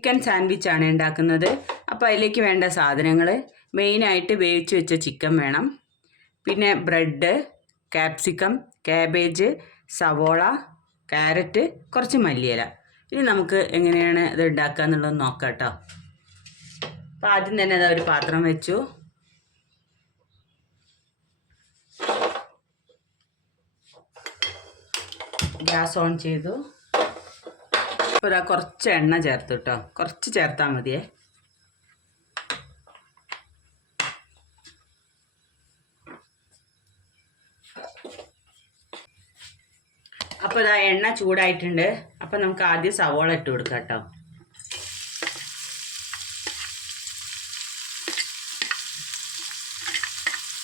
Chicken ആണ് ഉണ്ടാക്കുന്നത് അപ്പോൾ അതിലേക്ക് വേണ്ട സാധനങ്ങൾ മെയിനായിട്ട് വേവിച്ച് വെച്ച ചിക്കൻ വേണം. പിന്നെ ബ്രെഡ് ക്യാപ്സിക്കം കാബേജ് സവോള ക്യാരറ്റ് കുറച്ച് മല്ലിയില. ഇനി നമുക്ക് എങ്ങനെയാണ് ഇത് ഉണ്ടാക്കുക എന്നുള്ളത് നോക്കാം കേട്ടോ അപ്പോൾ ആദ്യം തന്നെ അത് ഒരു പാത്രം വെച്ചു. ഗ്യാസ് ഓൺ ചെയ്തു. ഇതാ കുറച്ച് എണ്ണ ചേർത്ത് കേട്ടോ കുറച്ച് ചേർത്താൽ മതിയേ. അപ്പോൾ ഇതാ എണ്ണ ചൂടായിട്ടുണ്ട്. അപ്പോൾ നമുക്ക് ആദ്യം സവോള ഇട്ട് കൊടുക്കാം കേട്ടോ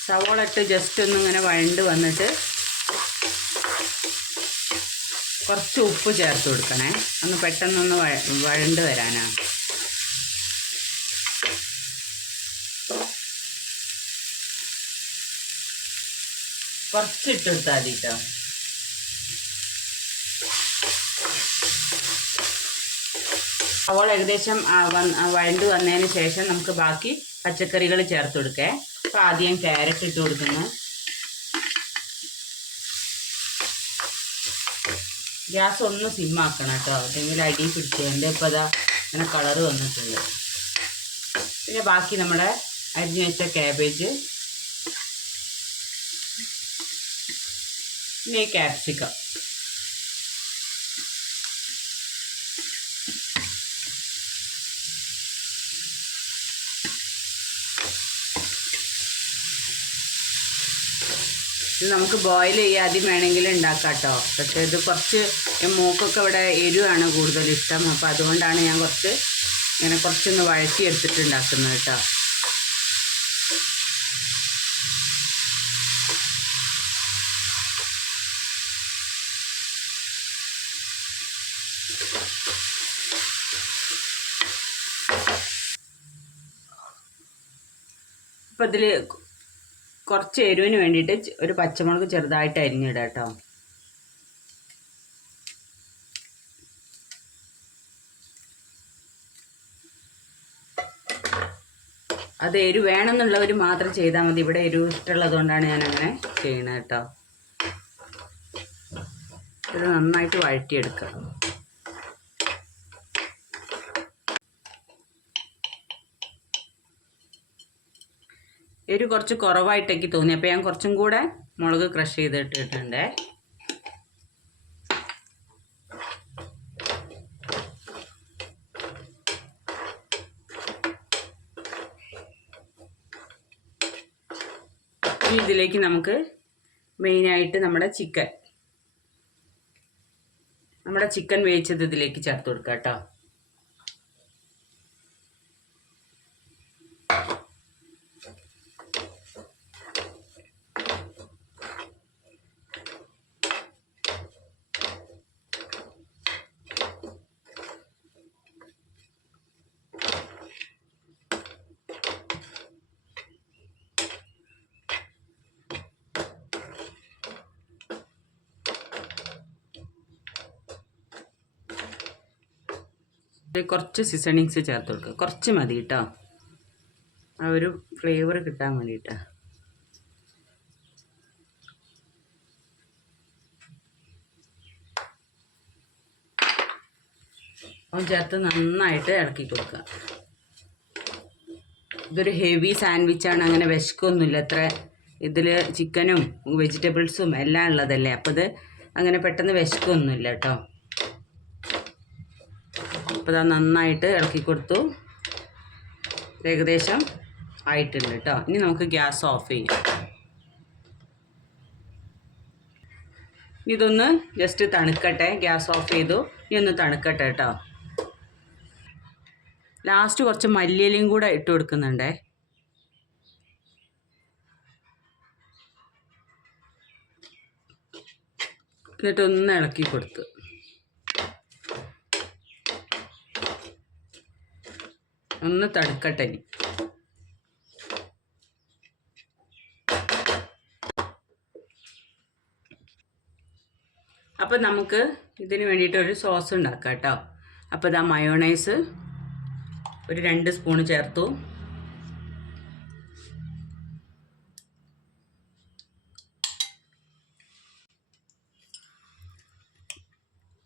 സവോള ഇട്ട് ജസ്റ്റ് ഒന്ന് ഇങ്ങനെ വഴണ്ട് വന്നിട്ട് കുറച്ച് ഉപ്പ് ചേർത്ത് കൊടുക്കണേ. ഒന്ന് പെട്ടെന്നൊന്ന് വഴ വഴണ്ട് വരാനാണ് കുറച്ച് ഇട്ട് കൊടുത്താൽ മതി കേട്ടോ അവൾ ഏകദേശം വഴണ്ട് വന്നതിന് ശേഷം നമുക്ക് ബാക്കി പച്ചക്കറികൾ ചേർത്ത് കൊടുക്കേ. അപ്പോൾ ആദ്യം ക്യാരറ്റ് ഇട്ട് കൊടുക്കുന്നു. ഗ്യാസ് ഒന്ന് സിമ്മാക്കണം കേട്ടോ. അല്ലെങ്കിൽ അടി പിടിച്ചതിന്റെ ഇപ്പോൾ അതാ ഇങ്ങനെ കളറ് വന്നിട്ടുണ്ട്. പിന്നെ ബാക്കി നമ്മുടെ അരിഞ്ഞു വെച്ച ക്യാബേജ് പിന്നെ ഈ ക്യാപ്സിക്കം ഇത് നമുക്ക് ബോയിൽ ചെയ്യാതെ വേണമെങ്കിൽ ഉണ്ടാക്കാം കേട്ടോ. പക്ഷേ ഇത് കുറച്ച് മൂക്കൊക്കെ ഇവിടെ എരിവാണ് കൂടുതൽ ഇഷ്ടം. അപ്പോൾ അതുകൊണ്ടാണ് ഞാൻ കുറച്ച് ഇങ്ങനെ കുറച്ചൊന്ന് വഴറ്റി എടുത്തിട്ട് ഉണ്ടാക്കുന്നത് കേട്ടോ. അപ്പോൾ ഇതിൽ കുറച്ച് എരിവിന് വേണ്ടിയിട്ട് ഒരു പച്ചമുളക് ചെറുതായിട്ട് അരിഞ്ഞിടാം കേട്ടോ. അത് എരിവ് വേണമെന്നുള്ളവർ മാത്രം ചെയ്താൽ മതി. ഇവിടെ എരിവ് ഇഷ്ടമുള്ളത് കൊണ്ടാണ് ഞാൻ അങ്ങനെ ചെയ്യണത് കേട്ടോ. ഇത് നന്നായിട്ട് വഴറ്റിയെടുക്കുക. എരിവ് കുറച്ച് കുറവായിട്ടേക്ക് തോന്നി. അപ്പോൾ ഞാൻ കുറച്ചും കൂടെ മുളക് ക്രഷ് ചെയ്തിട്ടിട്ടുണ്ട് ഇതിലേക്ക് നമുക്ക് മെയിനായിട്ട് നമ്മുടെ ചിക്കൻ നമ്മുടെ ചിക്കൻ വേവിച്ചത് ഇതിലേക്ക് ചേർത്ത് കൊടുക്കാം കേട്ടോ. കുറച്ച് സീസണിങ്സ് ചേർത്ത് കൊടുക്കുക കുറച്ച് മതി കേട്ടോ. ആ ഒരു ഫ്ലേവർ കിട്ടാൻ വേണ്ടിയിട്ടാ അപ്പം ചേർത്ത് നന്നായിട്ട് ഇളക്കി കൊടുക്കുക. ഇതൊരു ഹെവി സാൻഡ്വിച്ചാണ് അങ്ങനെ വിശക്കൊന്നുമില്ല. അത്ര ഇതിൽ ചിക്കനും വെജിറ്റബിൾസും എല്ലാം ഉള്ളതല്ലേ. അപ്പോൾ ഇത് അങ്ങനെ പെട്ടെന്ന് വിശക്കൊന്നുമില്ല കേട്ടോ. അപ്പോൾ നന്നായിട്ട് ഇളക്കി കൊടുത്തു. ഏകദേശം ആയിട്ടുണ്ട് കേട്ടോ. ഇനി നമുക്ക് ഗ്യാസ് ഓഫ് ചെയ്യാം. ഇതൊന്ന് ജസ്റ്റ് തണുക്കട്ടെ. ഗ്യാസ് ഓഫ് ചെയ്തു. ഇനി ഒന്ന് തണുക്കട്ടെ കേട്ടോ. ലാസ്റ്റ് കുറച്ച് മല്ലിയിലയും കൂടെ ഇട്ട് കൊടുക്കുന്നുണ്ടേ. എന്നിട്ടൊന്ന് ഇളക്കി കൊടുത്ത്. ഒന്ന് തടുക്കട്ടെ ഇനി. അപ്പം നമുക്ക് ഇതിന് വേണ്ടിയിട്ട് ഒരു സോസ് ഉണ്ടാക്കാം കേട്ടോ. അപ്പോൾ ഇതാ മയോണൈസ് ഒരു രണ്ട് സ്പൂൺ ചേർത്തു.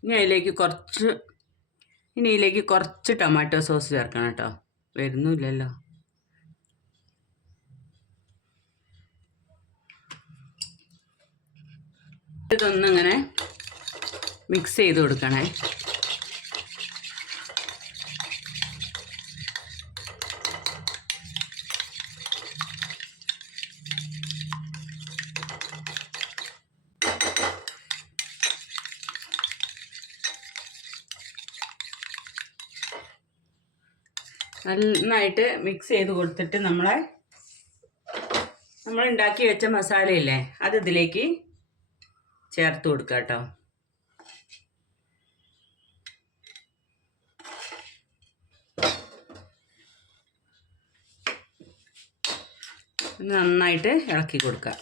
ഇനി അതിലേക്ക് കുറച്ച് ഇനി ഇതിലേക്ക് കുറച്ച് ടൊമാറ്റോ സോസ് ചേർക്കണം കേട്ടോ. വരുന്നില്ലല്ലോ. ഇതൊന്നിങ്ങനെ മിക്സ് ചെയ്ത് കൊടുക്കണേ. നന്നായിട്ട് മിക്സ് ചെയ്ത് കൊടുത്തിട്ട് നമ്മളെ നമ്മൾ ഉണ്ടാക്കി വെച്ച മസാലയില്ലേ അത് ഇതിലേക്ക് ചേർത്ത് കൊടുക്കുക കേട്ടോ നന്നായിട്ട് ഇളക്കി കൊടുക്കുക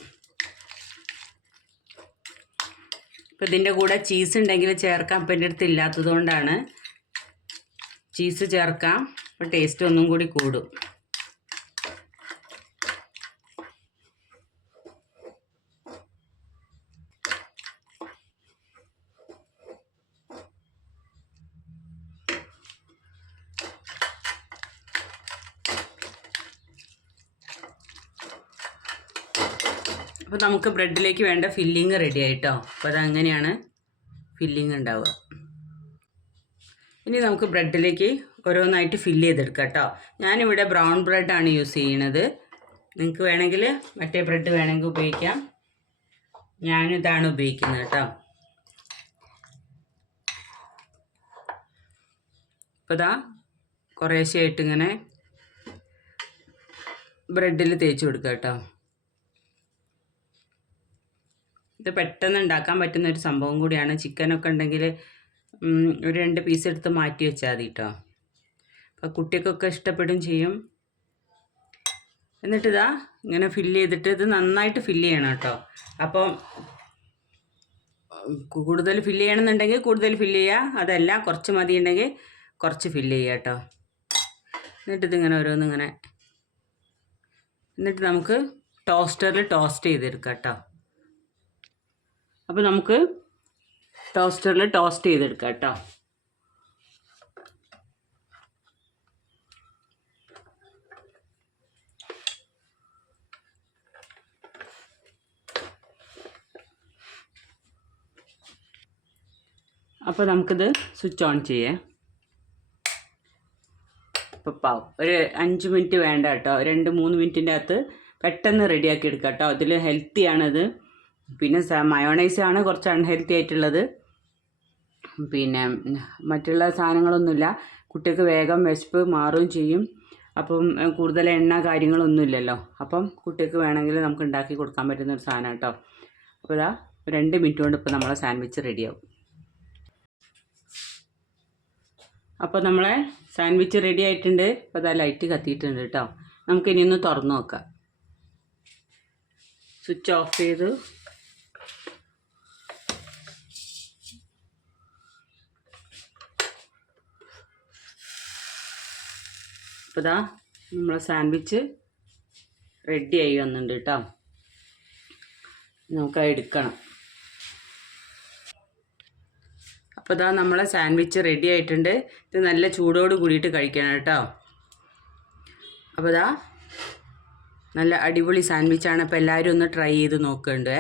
ഇപ്പം ഇതിന്റെ കൂടെ ചീസ് ഉണ്ടെങ്കിൽ ചേർക്കാം. ഇപ്പം എന്റെ അടുത്ത് ഇല്ലാത്തത് കൊണ്ടാണ്. ചീസ് ചേർക്കാം. അപ്പോൾ ടേസ്റ്റ് ഒന്നും കൂടി കൂടും. അപ്പോൾ നമുക്ക് ബ്രെഡിലേക്ക് വേണ്ട ഫില്ലിങ് റെഡി ആയിട്ടോ. അപ്പോൾ അതങ്ങനെയാണ് ഫില്ലിങ് ഉണ്ടാവുക. ഇനി നമുക്ക് ബ്രെഡിലേക്ക് ഓരോന്നായിട്ട് ഫില്ല് ചെയ്തെടുക്കാം കേട്ടോ. ഞാനിവിടെ ബ്രൗൺ ബ്രെഡാണ് യൂസ് ചെയ്യുന്നത് നിങ്ങൾക്ക് വേണമെങ്കിൽ മറ്റേ ബ്രെഡ് വേണമെങ്കിൽ ഉപയോഗിക്കാം. ഞാനിതാണ് ഉപയോഗിക്കുന്നത് കേട്ടോ. അപ്പോൾ ഇതാ കുറേശ്ശെയായിട്ട് ഇങ്ങനെ ബ്രെഡിൽ തേച്ച് കൊടുക്കുക കേട്ടോ. ഇത് പെട്ടെന്ന് ഉണ്ടാക്കാൻ പറ്റുന്ന ഒരു സംഭവം കൂടിയാണ്. ചിക്കനൊക്കെ ഉണ്ടെങ്കിൽ ഒരു രണ്ട് പീസ് എടുത്ത് മാറ്റി വെച്ചാൽ മതി കേട്ടോ അപ്പോൾ കുട്ടികൾക്കൊക്കെ ഇഷ്ടപ്പെടും ചെയ്യും. എന്നിട്ട് ഇതാ ഇങ്ങനെ ഫില്ല് ചെയ്തിട്ട് ഇത് നന്നായിട്ട് ഫില്ല് ചെയ്യണം കേട്ടോ അപ്പോൾ കൂടുതൽ ഫില്ല് ചെയ്യണമെന്നുണ്ടെങ്കിൽ കൂടുതൽ ഫില്ല് ചെയ്യുക അതല്ല കുറച്ച് മതി ഉണ്ടെങ്കിൽ കുറച്ച് ഫില്ല് ചെയ്യുക കേട്ടോ എന്നിട്ട് ഇതിങ്ങനെ ഓരോന്നിങ്ങനെ എന്നിട്ട് നമുക്ക് ടോസ്റ്ററിൽ ടോസ്റ്റ് ചെയ്തെടുക്കാം കേട്ടോ അപ്പോൾ നമുക്ക് ടോസ്റ്ററിൽ ടോസ്റ്റ് ചെയ്തെടുക്കാം കേട്ടോ. അപ്പോൾ നമുക്കിത് സ്വിച്ച് ഓൺ ചെയ്യേ. അപ്പോൾ പാവും. ഒരു അഞ്ച് മിനിറ്റ് വേണ്ട കേട്ടോ. രണ്ട് മൂന്ന് മിനിറ്റിന്റെ അകത്ത് പെട്ടെന്ന് റെഡിയാക്കി എടുക്കാം കേട്ടോ. അതിൽ ഹെൽത്തിയാണത് പിന്നെ മയോണൈസ് ആണ് കുറച്ച് അൺഹെൽത്തി ആയിട്ടുള്ളത്. പിന്നെ മറ്റുള്ള സാധനങ്ങളൊന്നുമില്ല. കുട്ടിക്ക് വേഗം വിശപ്പ് മാറുകയും ചെയ്യും. അപ്പം കൂടുതൽ എണ്ണ കാര്യങ്ങളൊന്നുമില്ലല്ലോ. അപ്പം കുട്ടിക്ക് വേണമെങ്കിൽ നമുക്ക് ഉണ്ടാക്കി കൊടുക്കാൻ പറ്റുന്ന ഒരു സാധനം കേട്ടോ. അപ്പോൾ ഇതാ രണ്ട് മിനിറ്റ് കൊണ്ട് ഇപ്പോൾ നമ്മളെ സാൻഡ്വിച്ച് റെഡിയാവും. അപ്പോൾ നമ്മളെ സാൻഡ്വിച്ച് റെഡി ആയിട്ടുണ്ട്. അപ്പോൾ അതാ ലൈറ്റ് കത്തിയിട്ടുണ്ട് കേട്ടോ. നമുക്കിനി ഒന്ന് തുറന്നു നോക്കാം. സ്വിച്ച് ഓഫ് ചെയ്ത് അപ്പോൾ ഇതാ നമ്മളെ സാൻഡ്വിച്ച് റെഡി ആയി വന്നിട്ടുണ്ട് കേട്ടോ നമുക്ക് എടുക്കണം. അപ്പോൾ ഇതാ നമ്മളെ സാൻഡ്വിച്ച് റെഡി ആയിട്ടുണ്ട്. ഇത് നല്ല ചൂടോട് കൂടിയിട്ട് കഴിക്കണം കേട്ടോ അപ്പോൾ ഇതാ നല്ല അടിപൊളി സാൻഡ്വിച്ചാണ്. അപ്പോൾ എല്ലാവരും ഒന്ന് ട്രൈ ചെയ്ത് നോക്കുന്നുണ്ട്